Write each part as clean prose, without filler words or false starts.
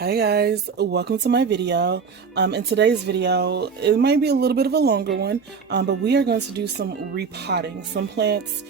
Hi guys, welcome to my video. In today's video, it might be a little bit of a longer one, but we are going to do some repotting. Some plants,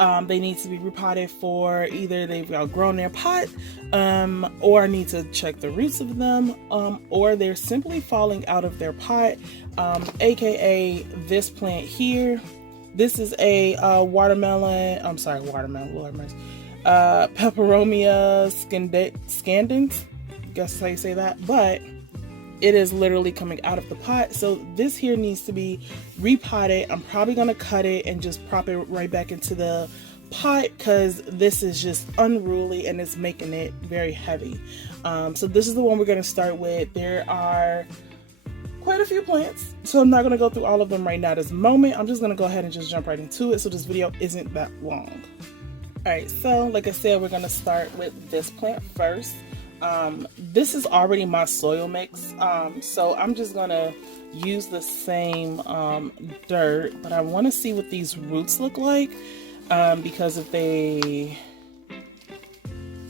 they need to be repotted for either they've outgrown their pot, or I need to check the roots of them, or they're simply falling out of their pot, aka this plant here. This is a watermelon, Lord mercy, Peperomia scandens. Guess how you say that, but it is literally coming out of the pot. So this here needs to be repotted. I'm probably gonna cut it and just prop it right back into the pot because this is just unruly and it's making it very heavy. So this is the one we're gonna start with. There are quite a few plants, so I'm not gonna go through all of them right now at this moment. I'm just gonna go ahead and just jump right into it so this video isn't that long. All right, so like I said, we're gonna start with this plant first. This is already my soil mix, so I'm just gonna use the same dirt, but I want to see what these roots look like, because if they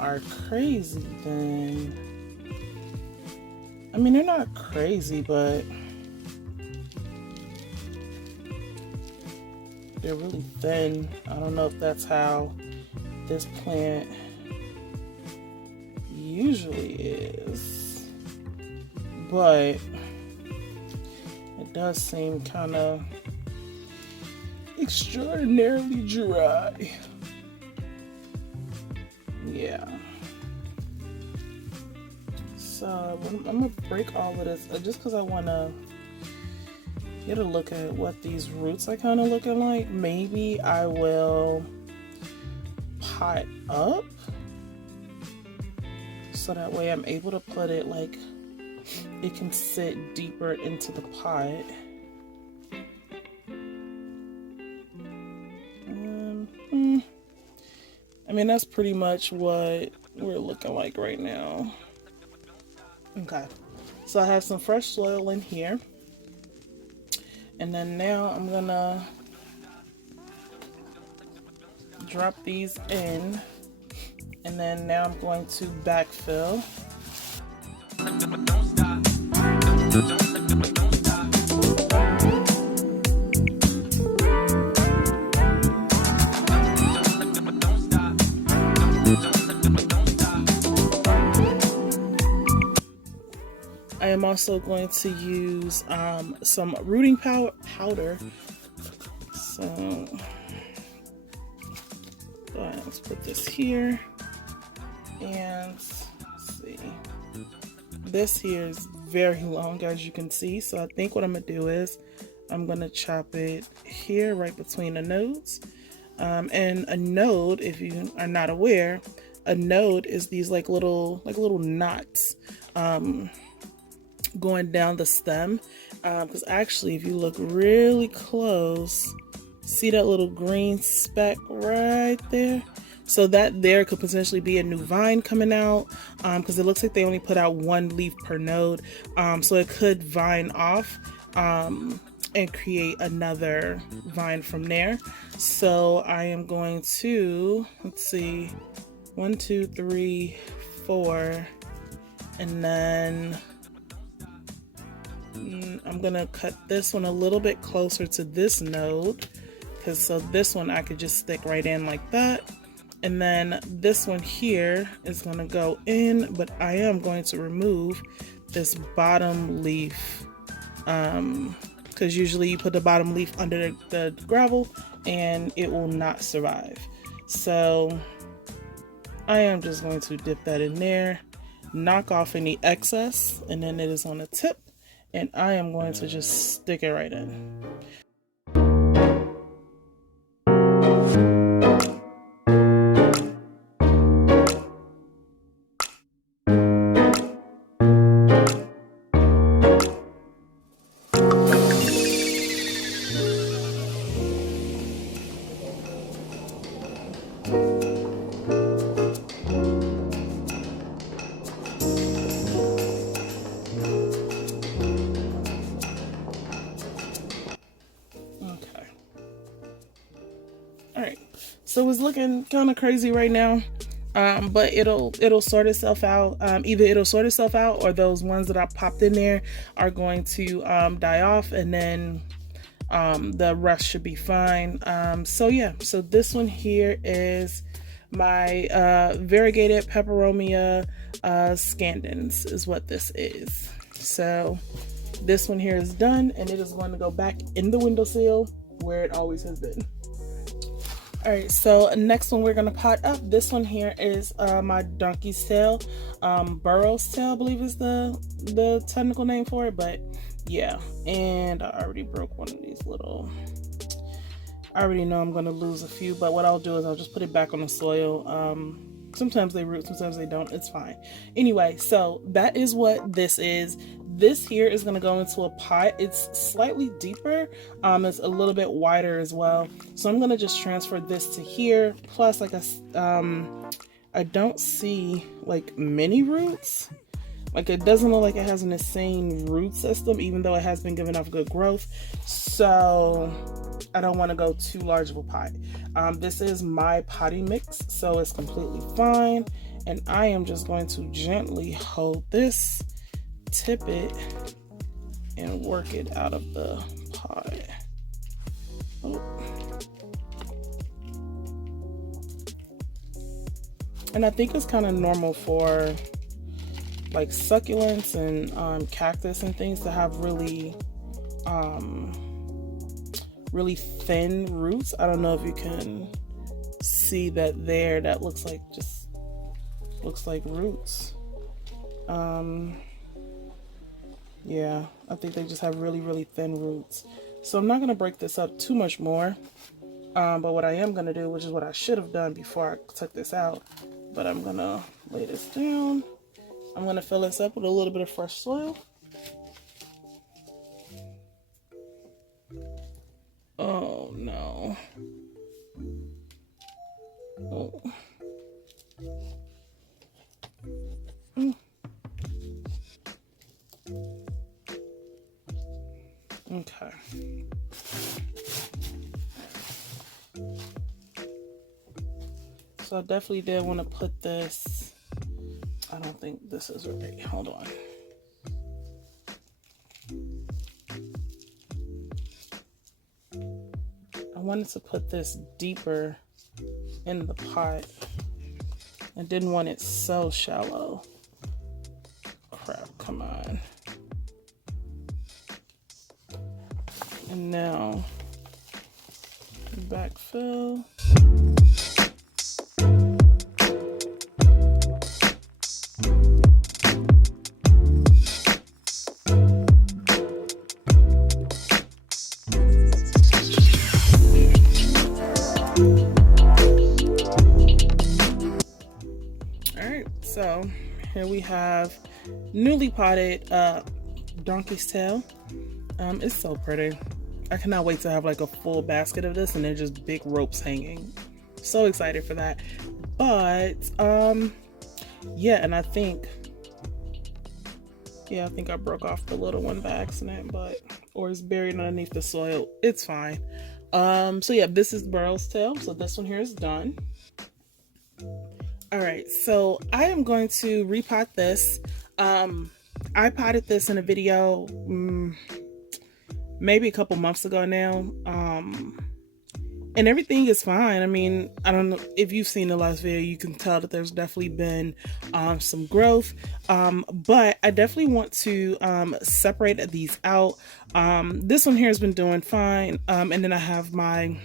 are crazy, then I mean, they're not crazy, but they're really thin. I don't know if that's how this plant usually is, but it does seem kind of extraordinarily dry. Yeah. So I'm gonna break all of this just because I want to get a look at what these roots are kind of looking like. Maybe I will pot up so that way I'm able to put it like it can sit deeper into the pot. I mean, that's pretty much what we're looking like right now. Okay, so I have some fresh soil in here, and then now I'm gonna drop these in, and then now I'm going to backfill. I am also going to use some rooting powder. So go ahead, let's put this here. And let's see, this here is very long, as you can see. So I think what I'm gonna do is I'm gonna chop it here right between the nodes. And a node, if you are not aware, a node is these like little knots going down the stem, because actually if you look really close, see that little green speck right there? So that there could potentially be a new vine coming out, because it looks like they only put out one leaf per node. So it could vine off and create another vine from there. So I am going to, let's see, 1, 2, 3, 4, and then I'm gonna cut this one a little bit closer to this node, because so this one I could just stick right in like that. And then this one here is gonna go in, but I am going to remove this bottom leaf, because usually you put the bottom leaf under the gravel and it will not survive. So I am just going to dip that in there, knock off any excess, and then it is on the tip, and I am going to just stick it right in. So it's looking kind of crazy right now. But it'll sort itself out. Either it'll sort itself out, or those ones that I popped in there are going to die off, and then the rest should be fine. So yeah, so this one here is my variegated peperomia scandens is what this is. So this one here is done, and it is going to go back in the windowsill where it always has been. All right, so next one we're gonna pot up. This one here is my donkey's tail, burro's tail, I believe is the technical name for it. But yeah, and I already broke one of these little. I already know I'm gonna lose a few, but what I'll do is I'll just put it back on the soil. Sometimes they root, sometimes they don't. It's fine. Anyway, so that is what this is. This here is going to go into a pot. It's slightly deeper. It's a little bit wider as well. So I'm going to just transfer this to here. Plus, like I don't see like many roots. Like it doesn't look like it has an insane root system, even though it has been giving off good growth. So I don't want to go too large of a pot. This is my potting mix, so it's completely fine. And I am just going to gently hold this, tip it, and work it out of the pot. Oh. And I think it's kind of normal for like succulents and cactus and things to have really really thin roots. I don't know if you can see that there. That looks like roots. Yeah, I think they just have really thin roots. So I'm not going to break this up too much more. But what I am going to do, which is what I should have done before I took this out, but I'm going to lay this down. I'm going to fill this up with a little bit of fresh soil. Oh no. Oh. Okay. So I definitely did want to put this. I don't think this is right. Hold on. I wanted to put this deeper in the pot. I didn't want it so shallow. Crap, come on. And now, backfill. So here we have newly potted donkey's tail. It's so pretty. I cannot wait to have like a full basket of this, and they're just big ropes hanging. So excited for that. But yeah, and I think I broke off the little one by accident, or it's buried underneath the soil. It's fine. So yeah, this is burro's tail. So this one here is done. All right, so I am going to repot this. I potted this in a video maybe a couple months ago now, and everything is fine. I mean, I don't know if you've seen the last video, you can tell that there's definitely been some growth, but I definitely want to separate these out. This one here has been doing fine, and then I have my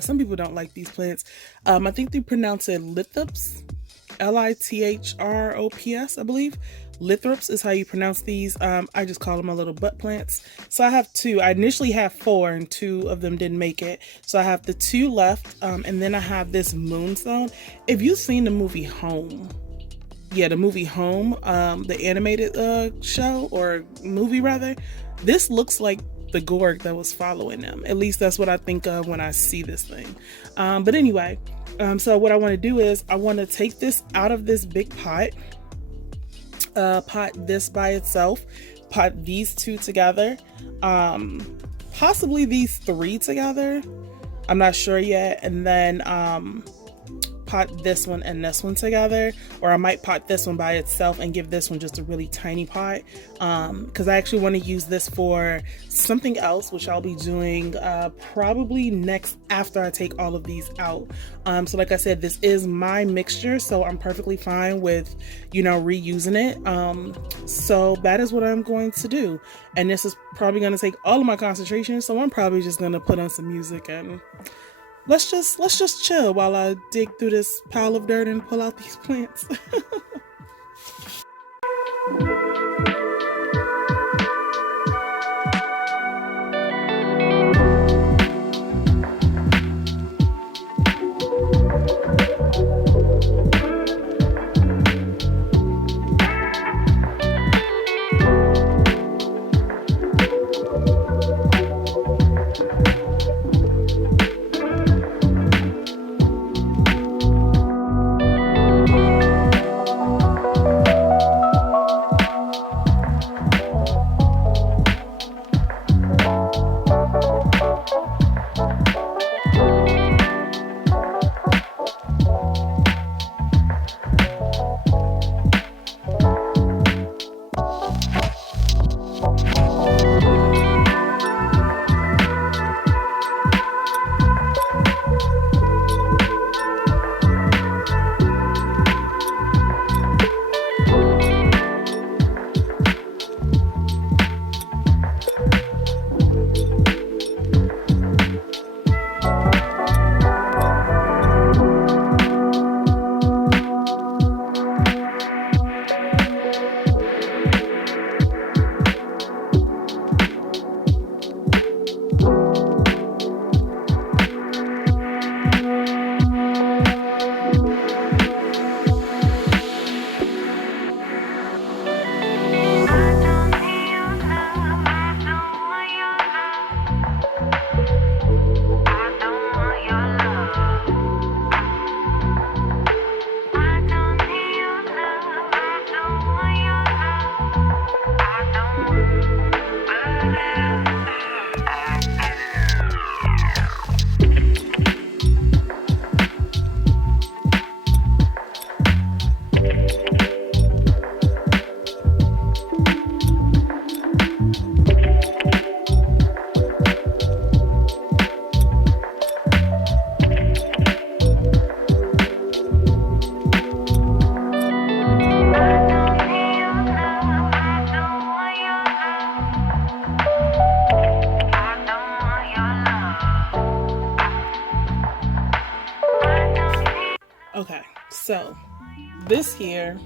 some people don't like these plants. I think they pronounce it lithops, Lithrops, I believe. Lithops is how you pronounce these. I just call them my little butt plants. So I have two. I initially had 4, and 2 of them didn't make it. So I have the 2 left, and then I have this moonstone. If you've seen the movie Home, the movie Home, the animated show or movie rather, this looks like the gourd that was following them. At least that's what I think of when I see this thing. But anyway, so what I want to do is I want to take this out of this big pot, pot this by itself, pot these 2 together, possibly these 3 together. I'm not sure yet. And then pot this one and this one together, or I might pot this one by itself and give this one just a really tiny pot, because I actually want to use this for something else, which I'll be doing probably next after I take all of these out. So like I said, this is my mixture, so I'm perfectly fine with, you know, reusing it. So that is what I'm going to do, and this is probably going to take all of my concentration, so I'm probably just going to put on some music and let's just chill while I dig through this pile of dirt and pull out these plants. Okay, so this here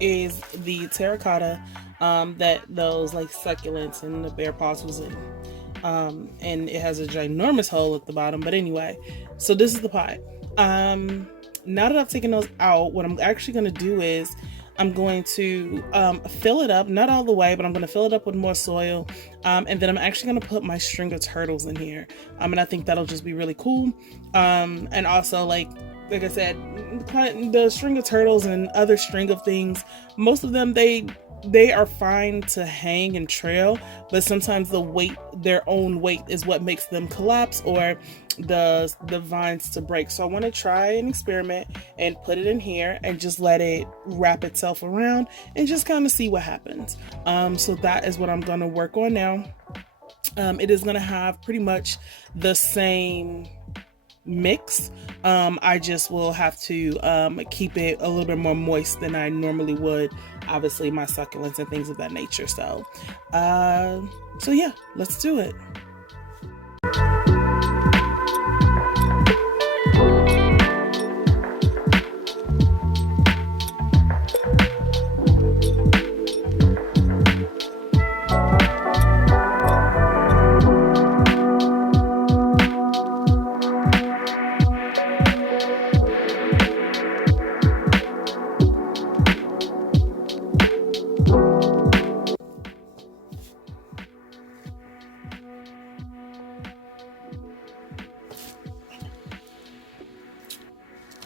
is the terracotta that those like succulents and the bear paws was in, and it has a ginormous hole at the bottom. But anyway, so this is the pot. Now that I've taken those out, what I'm actually going to do is I'm going to fill it up, not all the way, but I'm going to fill it up with more soil, and then I'm actually going to put my string of turtles in here, and I think that'll just be really cool. And also, like I said, the string of turtles and other string of things, most of them, they are fine to hang and trail, but sometimes the weight, their own weight, is what makes them collapse or the vines to break. So I want to try and experiment and put it in here and just let it wrap itself around and just kind of see what happens. So that is what I'm going to work on now. It is going to have pretty much the same mix. I just will have to keep it a little bit more moist than I normally would, obviously my succulents and things of that nature. So yeah, let's do it.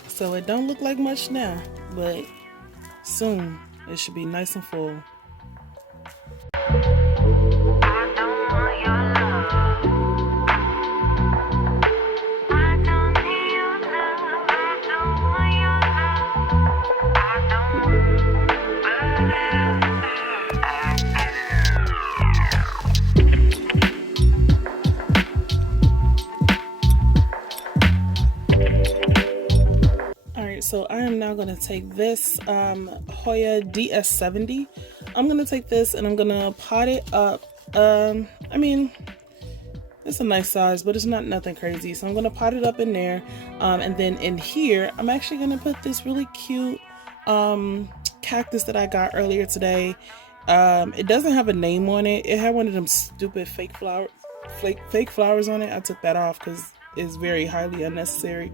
So it don't look like much now, but soon it should be nice and full. so I am now going to take this Hoya DS70. I'm going to take this and I'm going to pot it up. I mean, it's a nice size, but it's not nothing crazy. So I'm going to pot it up in there. And then in here, I'm actually going to put this really cute cactus that I got earlier today. It doesn't have a name on it. It had one of them stupid fake flowers on it. I took that off because it's very highly unnecessary.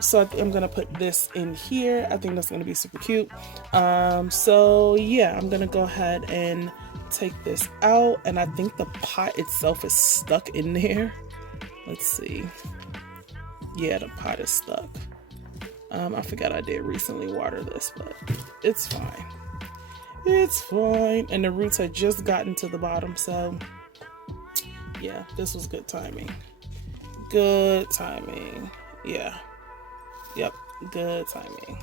So I'm gonna put this in here. I think that's gonna be super cute. So yeah, I'm gonna go ahead and take this out, and I think the pot itself is stuck in there. Let's see. Yeah, the pot is stuck. I forgot I did recently water this, but it's fine. It's fine. And the roots had just gotten to the bottom, so yeah, this was good timing. Good timing. Yeah. Yep, good timing.